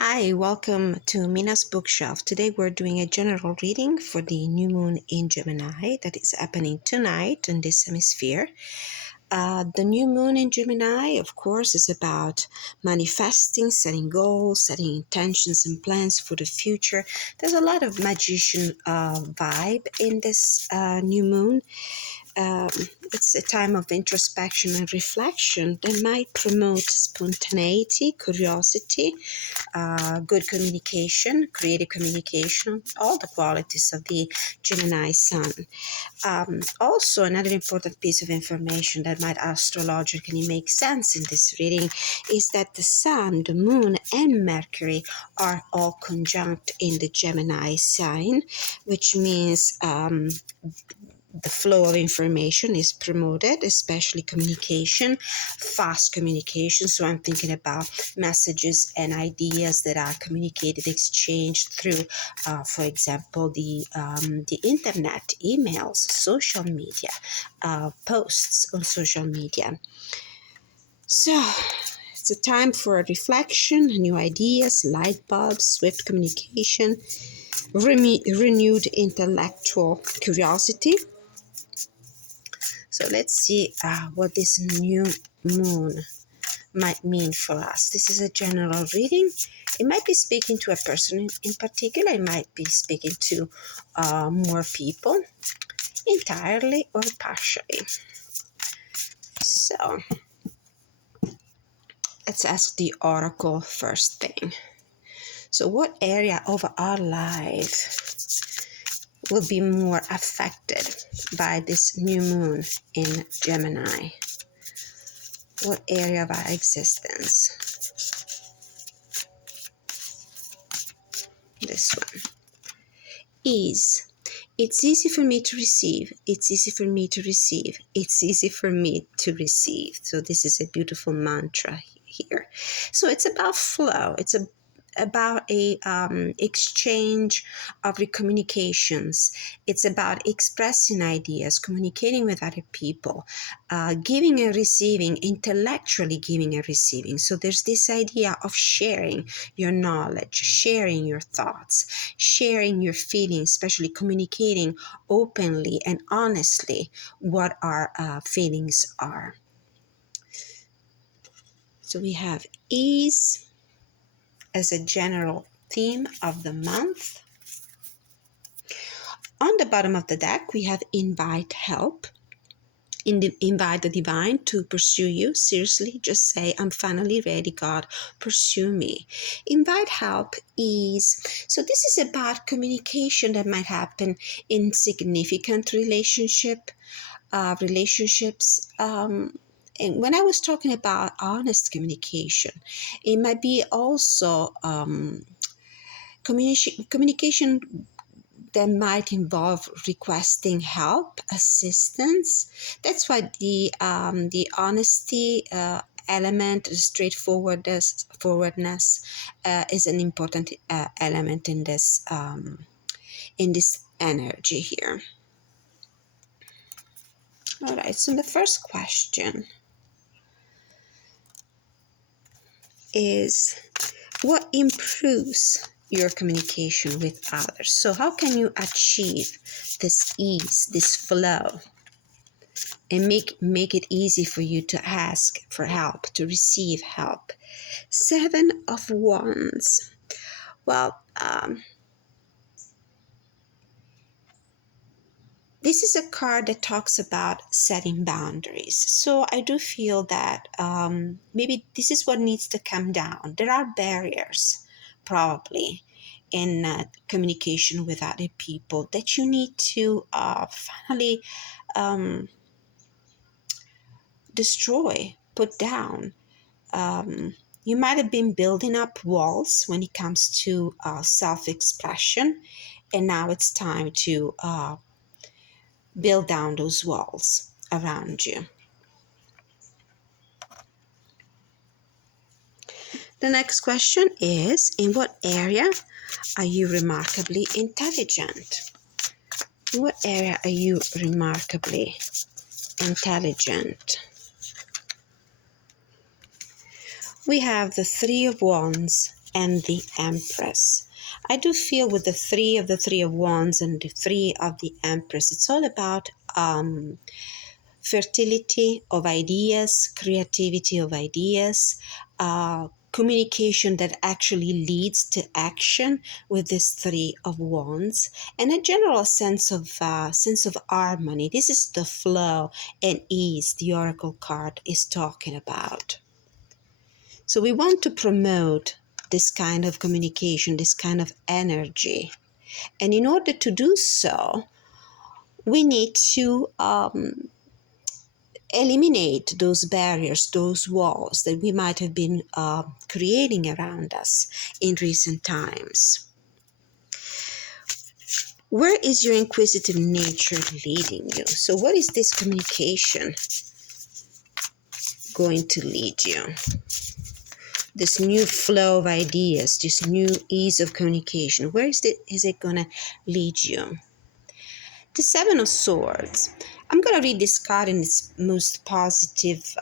Hi, welcome to Mina's bookshelf. Today we're doing a general reading for the new moon in Gemini that is happening tonight in this hemisphere. The new moon in Gemini, of course, is about manifesting, setting goals, setting intentions and plans for the future. There's a lot of magician vibe in this new moon. It's a time of introspection and reflection that might promote spontaneity, curiosity, good communication, creative communication, all the qualities of the Gemini sun. Also, another important piece of information that might astrologically make sense in this reading is that the sun, the moon, and Mercury are all conjunct in the Gemini sign, which means the flow of information is promoted, especially communication, fast communication. So I'm thinking about messages and ideas that are communicated, exchanged through, for example, the internet, emails, social media, posts on social media. So it's a time for reflection, new ideas, light bulbs, swift communication, renewed intellectual curiosity. So let's see what this new moon might mean for us. This is a general reading. It might be speaking to a person in particular. It might be speaking to more people, entirely or partially. So let's ask the oracle first thing. So what area of our life will be more affected by this new moon in Gemini? What area of our existence? This one. Ease. It's easy for me to receive. It's easy for me to receive. It's easy for me to receive. So this is a beautiful mantra here. So it's about flow. It's about a exchange of communications. It's about expressing ideas, communicating with other people, giving and receiving, intellectually giving and receiving. So there's this idea of sharing your knowledge, sharing your thoughts, sharing your feelings, especially communicating openly and honestly what our feelings are. So we have ease as a general theme of the month. On the bottom of the deck, we have invite help. Invite the divine to pursue you. Seriously, just say, I'm finally ready, God, pursue me. Invite help is, so this is about communication that might happen in significant relationships. And when I was talking about honest communication, it might be also communication that might involve requesting help, assistance. That's why the honesty element, the straightforwardness is an important element in this energy here. All right, so the first question is, what improves your communication with others? So how can you achieve this ease, this flow, and make it easy for you to ask for help, to receive help? 7 of Wands. Well, this is a card that talks about setting boundaries. So I do feel that maybe this is what needs to come down. There are barriers, probably, in communication with other people that you need to finally destroy, put down. You might have been building up walls when it comes to self-expression, and now it's time to build down those walls around you. The next question is, in what area are you remarkably intelligent? In what area are you remarkably intelligent? We have the 3 of Wands and the Empress. I do feel with the Three of Wands and the Three of the Empress, it's all about fertility of ideas, creativity of ideas, communication that actually leads to action with this Three of Wands, and a general sense of harmony. This is the flow and ease the Oracle card is talking about. So we want to promote this kind of communication, this kind of energy. And in order to do so, we need to eliminate those barriers, those walls that we might have been creating around us in recent times. Where is your inquisitive nature leading you? So what is this communication going to lead you? This new flow of ideas, this new ease of communication, where is it going to lead you? The Seven of Swords. I'm going to read this card in its most positive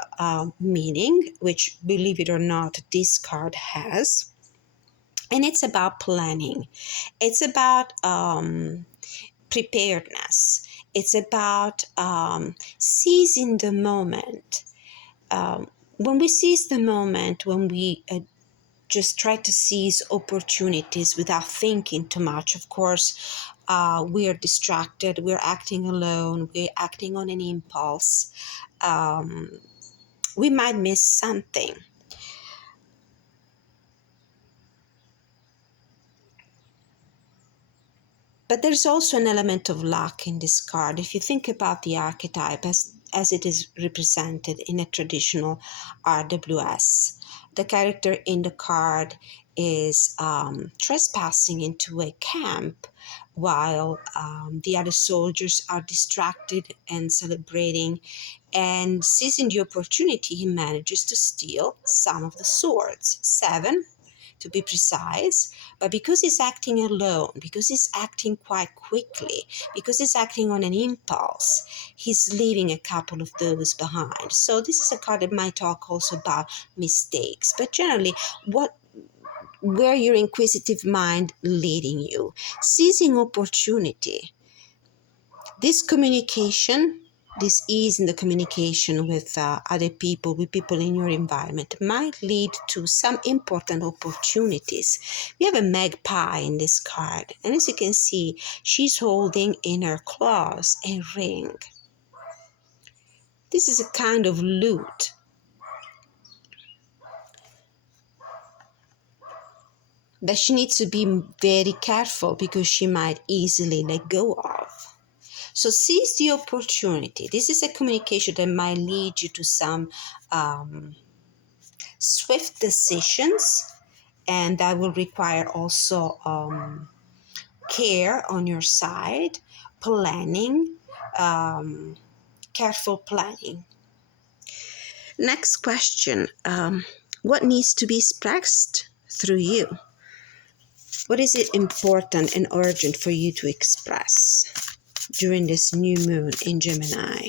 meaning, which, believe it or not, this card has. And it's about planning. It's about preparedness. It's about seizing the moment. When we seize the moment, when we just try to seize opportunities without thinking too much. Of course, we are distracted, we're acting alone, we're acting on an impulse. We might miss something. But there's also an element of luck in this card. If you think about the archetype as it is represented in a traditional RWS, the character in the card is trespassing into a camp while the other soldiers are distracted and celebrating, and seizing the opportunity, he manages to steal some of the swords, 7 to be precise. But because he's acting alone, because he's acting quite quickly, because he's acting on an impulse, he's leaving a couple of those behind. So this is a card that might talk also about mistakes, but generally where your inquisitive mind leading you, seizing opportunity. This communication, this ease in the communication with other people, with people in your environment, might lead to some important opportunities. We have a magpie in this card, and as you can see, she's holding in her claws a ring. This is a kind of loot. But she needs to be very careful because she might easily let go of. So seize the opportunity. This is a communication that might lead you to some swift decisions, and that will require also care on your side, planning, careful planning. Next question. What needs to be expressed through you? What is it important and urgent for you to express during this new moon in Gemini?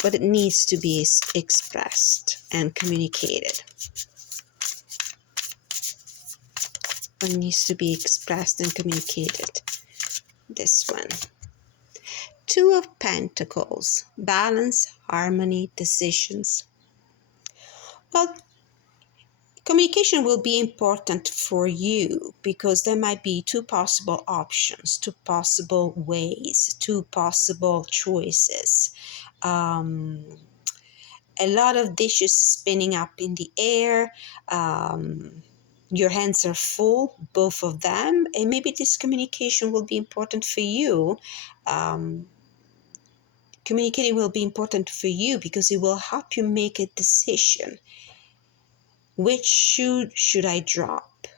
What it needs to be expressed and communicated? What needs to be expressed and communicated? This one. 2 of Pentacles. Balance, harmony, decisions. Well, communication will be important for you because there might be 2 possible options, 2 possible ways, 2 possible choices. A lot of dishes spinning up in the air. Your hands are full, both of them, and maybe this communication will be important for you. Communicating will be important for you because it will help you make a decision. Which should I drop?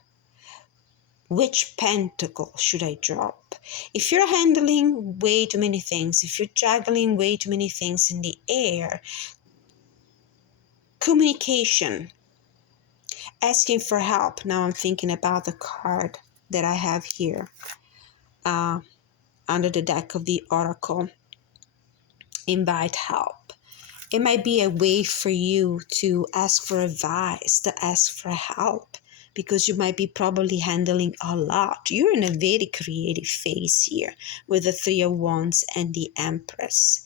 Which pentacle should I drop? If you're handling way too many things, if you're juggling way too many things in the air, communication, asking for help. Now I'm thinking about the card that I have here under the deck of the Oracle. Invite help. It might be a way for you to ask for advice, to ask for help. because you might be probably handling a lot. You're in a very creative phase here with the Three of Wands and the Empress.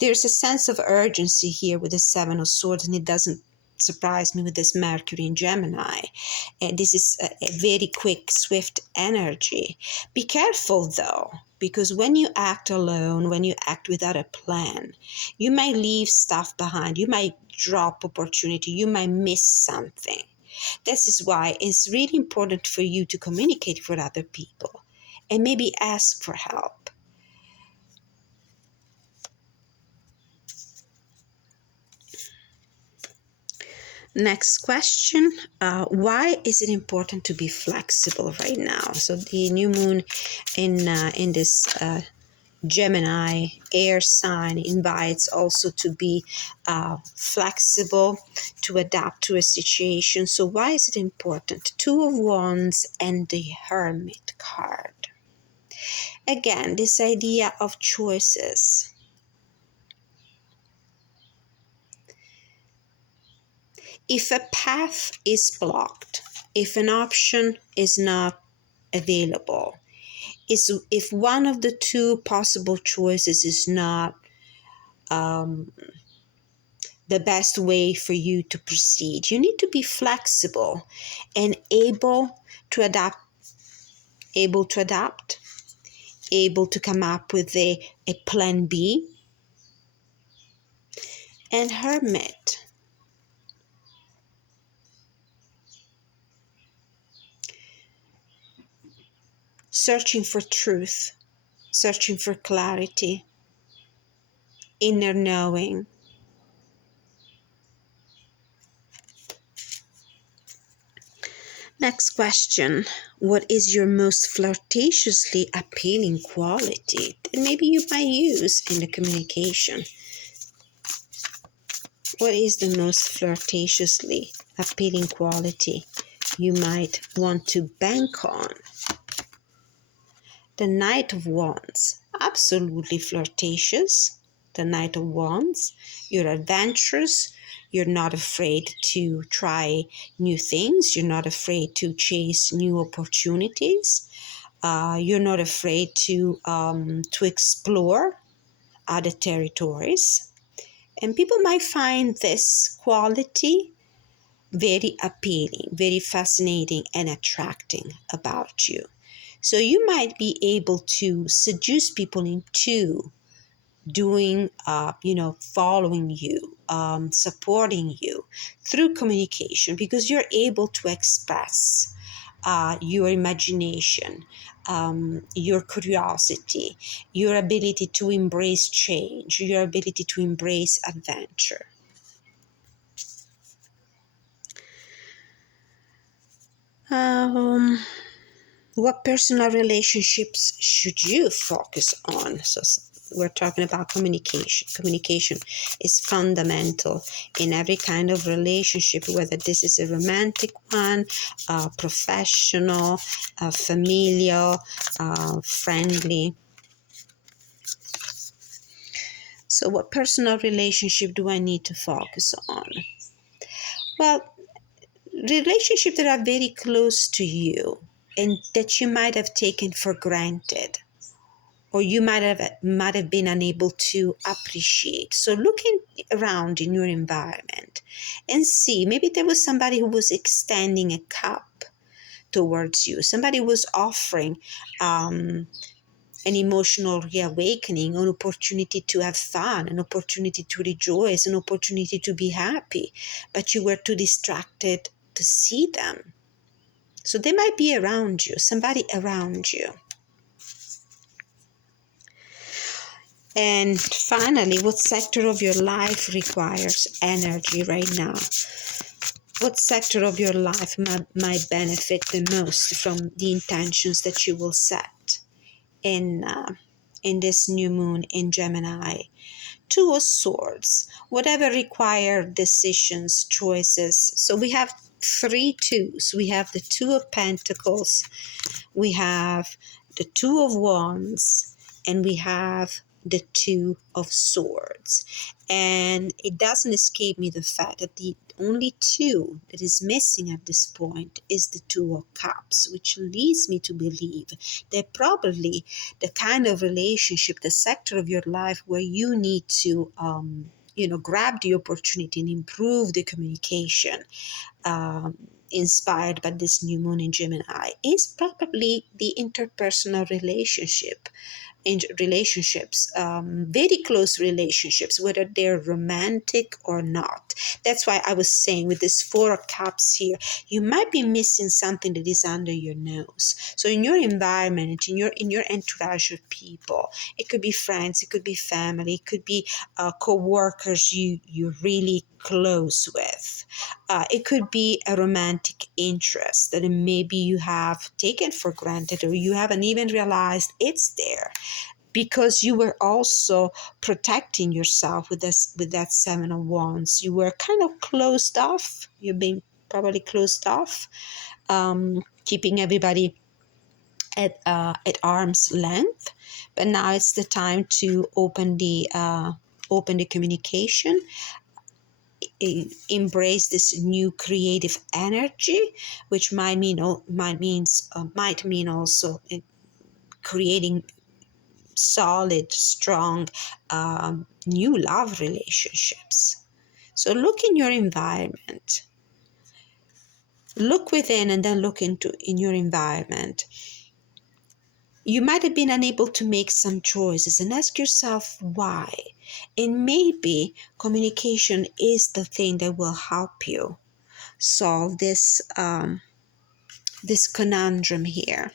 There's a sense of urgency here with the Seven of Swords, and it doesn't surprise me with this Mercury in Gemini. And this is a very quick, swift energy. Be careful though, because when you act alone, when you act without a plan, you might leave stuff behind. You might drop opportunity. You might miss something. This is why it's really important for you to communicate with other people and maybe ask for help. Next question, why is it important to be flexible right now? So the new moon in this Gemini air sign invites also to be flexible, to adapt to a situation. So why is it important? Two of Wands and the Hermit card. Again, this idea of choices. If a path is blocked, if an option is not available, if one of the two possible choices is not the best way for you to proceed, you need to be flexible and able to adapt, able to come up with a plan B. And Hermit. Searching for truth, searching for clarity, inner knowing. Next question. What is your most flirtatiously appealing quality that maybe you might use in the communication? What is the most flirtatiously appealing quality you might want to bank on? The Knight of Wands, absolutely flirtatious. The Knight of Wands, you're adventurous. You're not afraid to try new things. You're not afraid to chase new opportunities. You're not afraid to explore other territories. And people might find this quality very appealing, very fascinating and attracting about you. So you might be able to seduce people into doing, following you, supporting you through communication, because you're able to express your imagination, your curiosity, your ability to embrace change, your ability to embrace adventure. What personal relationships should you focus on? So we're talking about communication. Communication is fundamental in every kind of relationship, whether this is a romantic one, professional, familial, friendly. So what personal relationship do I need to focus on? Well, relationships that are very close to you and that you might have taken for granted, or you might have been unable to appreciate. So looking around in your environment and see, maybe there was somebody who was extending a cup towards you. Somebody was offering an emotional reawakening, an opportunity to have fun, an opportunity to rejoice, an opportunity to be happy, but you were too distracted to see them. So they might be around you, somebody around you. And finally, what sector of your life requires energy right now? What sector of your life might benefit the most from the intentions that you will set in this new moon in Gemini? Two of Swords, whatever require decisions, choices. So we have 3 twos. We have the Two of Pentacles, we have the Two of Wands, and we have the Two of Swords. And it doesn't escape me the fact that the only two that is missing at this point is the Two of Cups, which leads me to believe that probably the kind of relationship, the sector of your life where you need to, grab the opportunity and improve the communication, um, inspired by this new moon in Gemini, is probably the interpersonal relationship in relationships, very close relationships, whether they're romantic or not. That's why I was saying with this Four of Cups here, you might be missing something that is under your nose. So in your environment, in your entourage of people, it could be friends, it could be family, it could be co-workers you're really close with. It could be a romantic interest that maybe you have taken for granted or you haven't even realized it's there, because you were also protecting yourself with that Seven of Wands. You were kind of closed off. You've been probably closed off, keeping everybody at arm's length. But now it's the time to open the communication, embrace this new creative energy, which might mean also creating solid, strong, new love relationships. So look in your environment, look within, and then look in your environment. You might have been unable to make some choices, and ask yourself why. And maybe communication is the thing that will help you solve this conundrum here,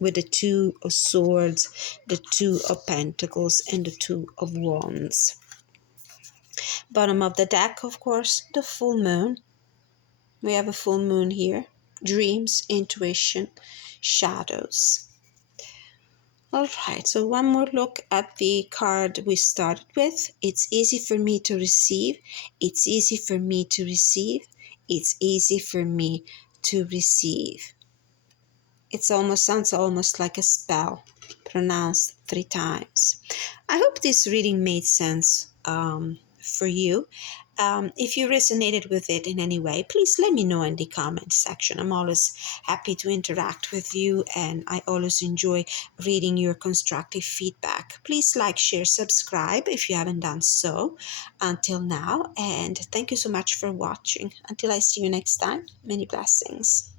with the Two of Swords, the Two of Pentacles, and the Two of Wands. Bottom of the deck, of course, the full moon. We have a full moon here. Dreams, intuition, shadows. All right, so one more look at the card we started with. It's easy for me to receive. It's easy for me to receive. It's easy for me to receive. It sounds almost like a spell pronounced 3 times. I hope this reading made sense for you. If you resonated with it in any way, please let me know in the comment section. I'm always happy to interact with you, and I always enjoy reading your constructive feedback. Please like, share, subscribe if you haven't done so until now, and thank you so much for watching. Until I see you next time, many blessings.